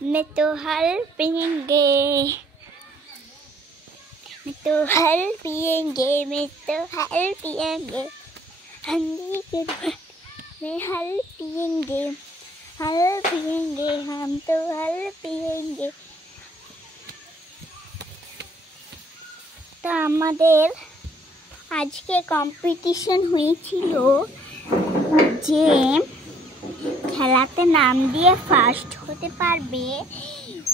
मैं तो हल पियेंगे, मैं तो हल पियेंगे, मैं तो हल पियेंगे, ठंडी के दिन में हल पियेंगे, हल पियेंगे, हम तो हल पियेंगे। তো আমাদের আজকে কম্পিটিশন হয়েছিল যে খেলাতে নাম দিয়ে ফার্স্ট হতে পারবে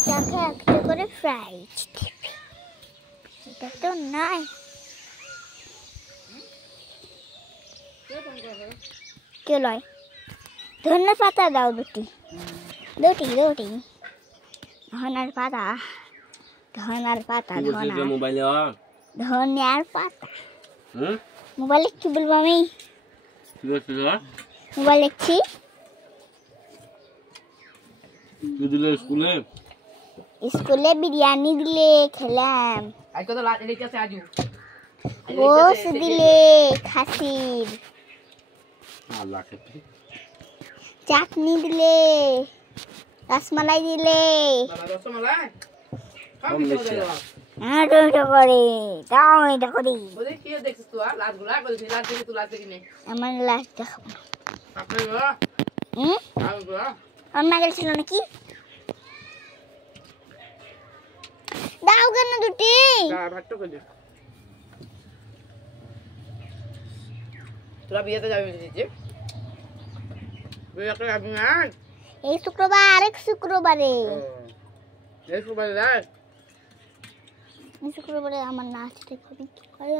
তাকে একটা করে প্রাইজ দেবে। এটা তো নয়, কে লয়? ধন্যের পাতা দাও দুটি, দুটি দুটি ধনার পাতা, ধনার পাতা, ধনিয়ার পাতা। মোবাইলে কি বলবো আমি? মোবাইল লিখছি। স্কুলে বিরিয়ানি দিলে খেলাম, গোস দিলে খাসির, চাটনি দিলে, রসমালাই দিলে, আমার লাশ দেখাবো। আমার ছিল নাকি? দাও কেন দুটি? তোরা বিয়েতে যাবি এই শুক্রবার, আরেক শুক্রবারে, শুক্রবারে আমার নাচ দেখবি কি করে?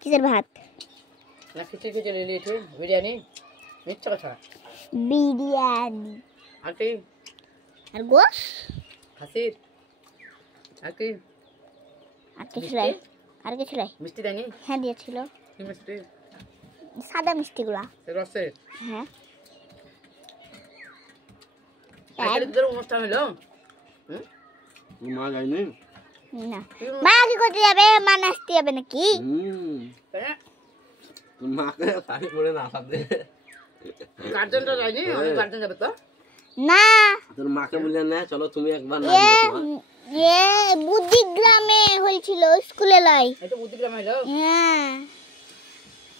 কিসের ভাত? বিরিয়ানি, মিথ্যা কথা। বিরিয়ানি আর গোশ, খাসির, আর কি? আর কিছু নাই, আর কিছু নাই। মিষ্টি দেয়নি? হ্যাঁ দিয়েছিল। কি মিষ্টি? সাদা মিষ্টিগুলা। রসে? হ্যাঁ। অনুষ্ঠান হলো? মা যায়নি? না, মা কি করতে যাবে? মা নাচতে যাবে নাকি? মাকে শাড়ি পরে নাচাতে। গার্জেনটা যায়নি? আমি গার্জেন যাবে তো? না, তোর মাকে বললে না চলো তুমি একবার না। এ বুদ্ধিগ্রামে হয়েছিল, স্কুলে লাই। এটা বুদ্ধিগ্রামে হলো? হ্যাঁ,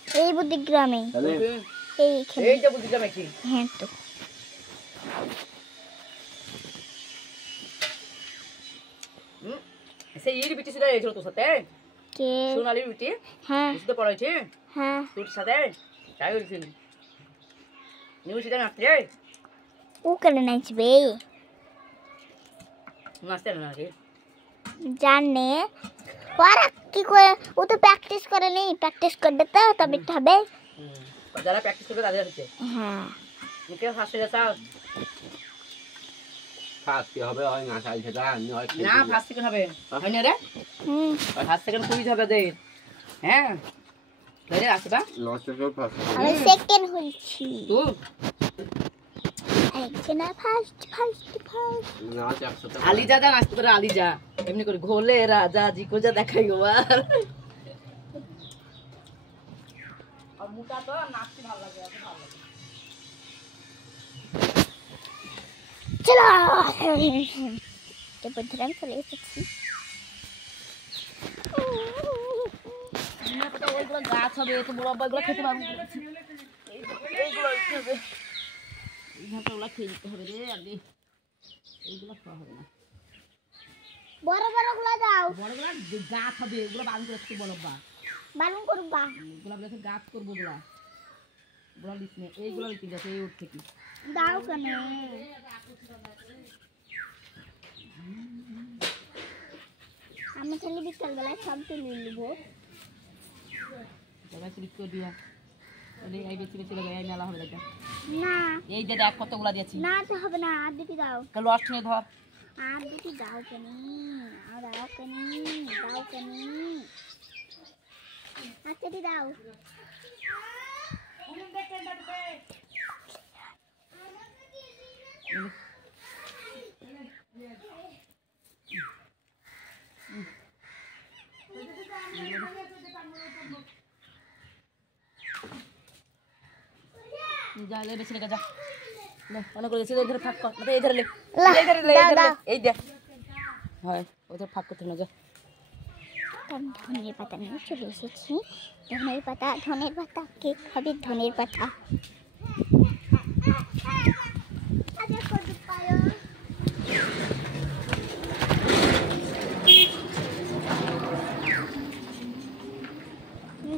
এই বুদ্ধিগ্রামে। এইটা বুদ্ধিগ্রামে কি? হ্যাঁ তো। সেই ইর বিটি ছিল এইছিল তোর সাথে? কে? সোনালির বিটি? হ্যাঁ। বুঝতে পড়াইছে? হ্যাঁ। তোর সাথে? তাই হয়েছিল? নিউজটা নাচতে? ও কেন নাচবে? নাচতে না রে? জানে ওরা কি করে? ও তো প্র্যাকটিস করে নেই, প্র্যাকটিস করবে তো তবে হবে। যারা প্র্যাকটিস করবে তাদের হচ্ছে। হ্যাঁ। কে ফার্স্ট হয়ে যাও? ফার্স্ট কি হবে? হয় না চাই সেটা না, ফার্স্ট সেকেন্ড হবে। হয় না রে? ফার্স্ট সেকেন্ড কুইজ হবে দে। হ্যাঁ ধরে আসবা লস্ট হবে ফার্স্ট। আমি সেকেন্ড হইছি। তুই একজনা ফার্স্ট ফার্স্ট ফার্স্ট না চাকসতে আলি যা নাচতে করে আলি যা এমনি করে ঘোলে রাজা জি কোজা দেখাই গো আর মুটা তো নাচতে ভালো লাগে, এত ভালো লাগে। চলো তো বন্ধুরা চলে এসেছি। ওইগুলো গাছ হবে, তো মুরব্বাগুলো খেতে পারবো। এইগুলো খেতে হবে রে আগে, এইগুলো খাওয়া হবে না। বড় বড় গুলো দাও, বড়গুলো গাছ হবে, ওগুলো বালু করে একটু বলবা বালু করবা, ওগুলো বলে গাছ করবো। ওগুলা ওগুলা লিখ নে, এইগুলো লিখে যাচ্ছে এই উঠ থেকে দাও কেন? আমি খালি বিকাল বেলায় সব তুলে নিবো। জায়গা সিলেক্ট করে দিয়া এই বেশি বেশি লাগে, এই মেলা হবে দেখা। না এই যে দেখ কতগুলা দিয়েছি। না তো হবে না, আর দুটি দাও। লস্ট নিয়ে ধর, আর দুটি দাও কেন? আর দাও কেন? দাও কেন? আচ্ছা দি দাও। যা লে বেশি লেগে যা না অনেক করে গেছে ইধরে ফাঁক কর না ইধরে লে ইধরে লে এই দে হয় ওদের ফাঁক করতে না যা ধনের পাতা নিয়ে চলে এসেছি ধনের পাতা কে খাবে ধনের পাতা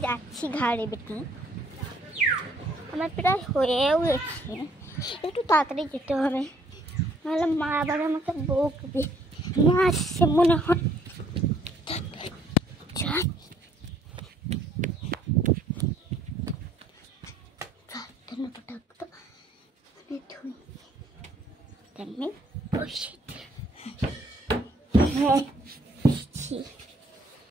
যাচ্ছি ঘাড়ে বেটি আমার প্রায় হয়েও গেছে একটু তাড়াতাড়ি যেতে হবে নাহলে মা আবার আমাকে বকবে মা আসছে মনে হয় বসে